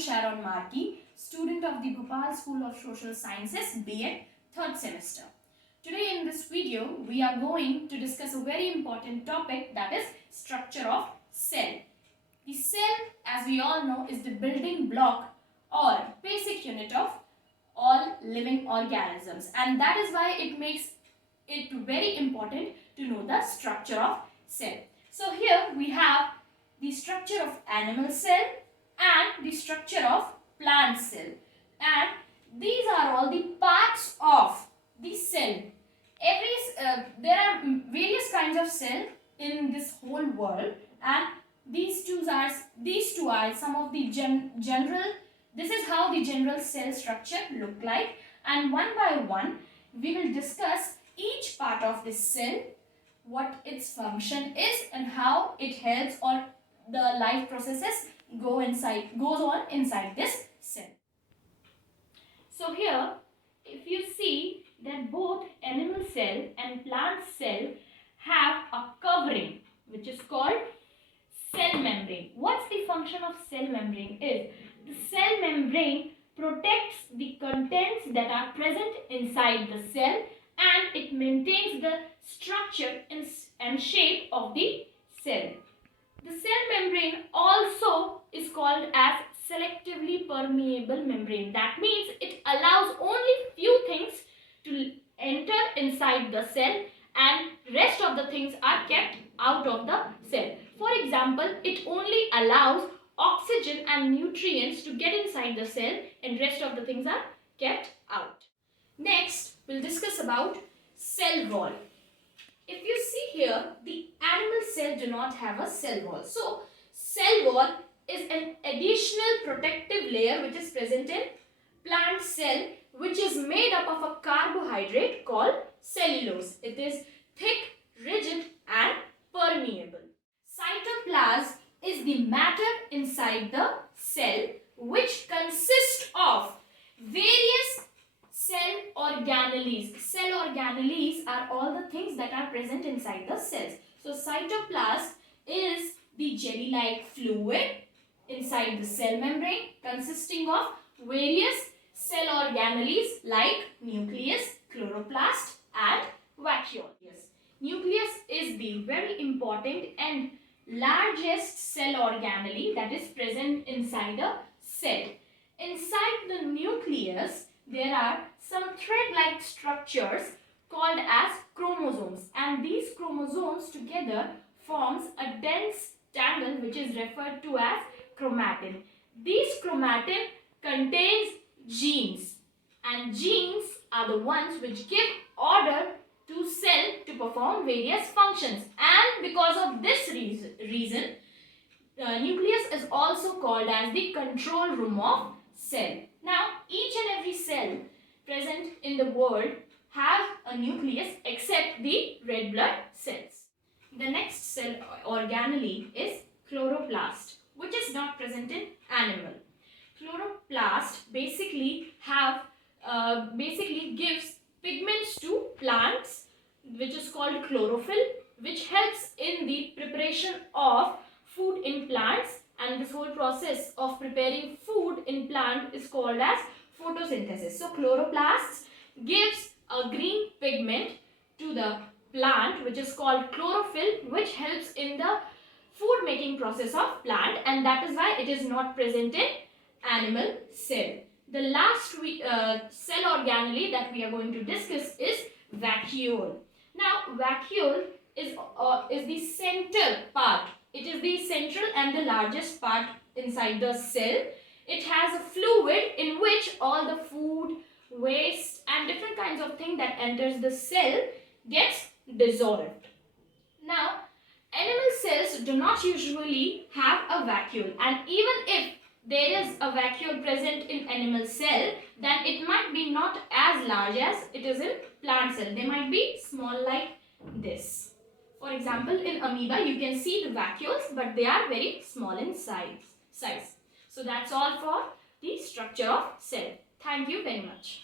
Sharon Markey, student of the Bhopal School of Social Sciences, B.Ed, 3rd semester. Today in this video, we are going to discuss a very important topic, that is structure of cell. The cell, as we all know, is the building block or basic unit of all living organisms, and that is why it makes it very important to know the structure of cell. So here we have the structure of animal cell and the structure of plant cell, and these are all the parts of the cell. There are various kinds of cell in this whole world, and these two are some of the general. This is how the general cell structure look like, and one by one we will discuss each part of this cell, what its function is and how it helps or the life processes goes on inside this cell. So here if you see that both animal cell and plant cell have a covering which is called cell membrane. What's the function of cell membrane is? The cell membrane protects the contents that are present inside the cell, and it maintains the structure and shape of the cell. The cell membrane also is called as selectively permeable membrane. That means it allows only few things to enter inside the cell and rest of the things are kept out of the cell. For example, it only allows oxygen and nutrients to get inside the cell and rest of the things are kept out. Next, we'll discuss about cell wall. If you see here, the animal cell do not have a cell wall. So, cell wall is an additional protective layer which is present in plant cell, which is made up of a carbohydrate called cellulose. It is thick, rigid and permeable. Cytoplasm is the matter inside the cell which consists of various cell organelles. Cell organelles are all the things that are present inside the cells. So cytoplasm is the jelly-like fluid inside the cell membrane consisting of various cell organelles like nucleus, chloroplast and vacuole. Nucleus is the very important and largest cell organelle that is present inside a cell. Inside the nucleus, there are some thread-like structures called as chromosomes, and these chromosomes together forms a dense tangle which is referred to as chromatin. These chromatin contains genes, and genes are the ones which give order to cell to perform various functions, and because of this reason nucleus is also called as the control room of cell. Now each and every cell present in the world have a nucleus except the red blood cells. The next cell organelle is chloroplast, which is not present in animal. Chloroplast basically gives pigments to plants, which is called chlorophyll, which helps in the preparation of food in plants, and this whole process of preparing food in plant is called as photosynthesis. So chloroplast gives a green pigment to the plant which is called chlorophyll, which helps in the food making process of plant, and that is why it is not present in animal cell. The last cell organelle that we are going to discuss is vacuole. Now vacuole is the center part. It is the central and the largest part inside the cell. It has a fluid in which all the food, waste and different kinds of things that enters the cell gets dissolved. Now animal cells do not usually have a vacuole, and even if there is a vacuole present in animal cell, then it might be not as large as it is in plant cell. They might be small like this. For example, in amoeba you can see the vacuoles, but they are very small in size. So that's all for the structure of cell. Thank you very much.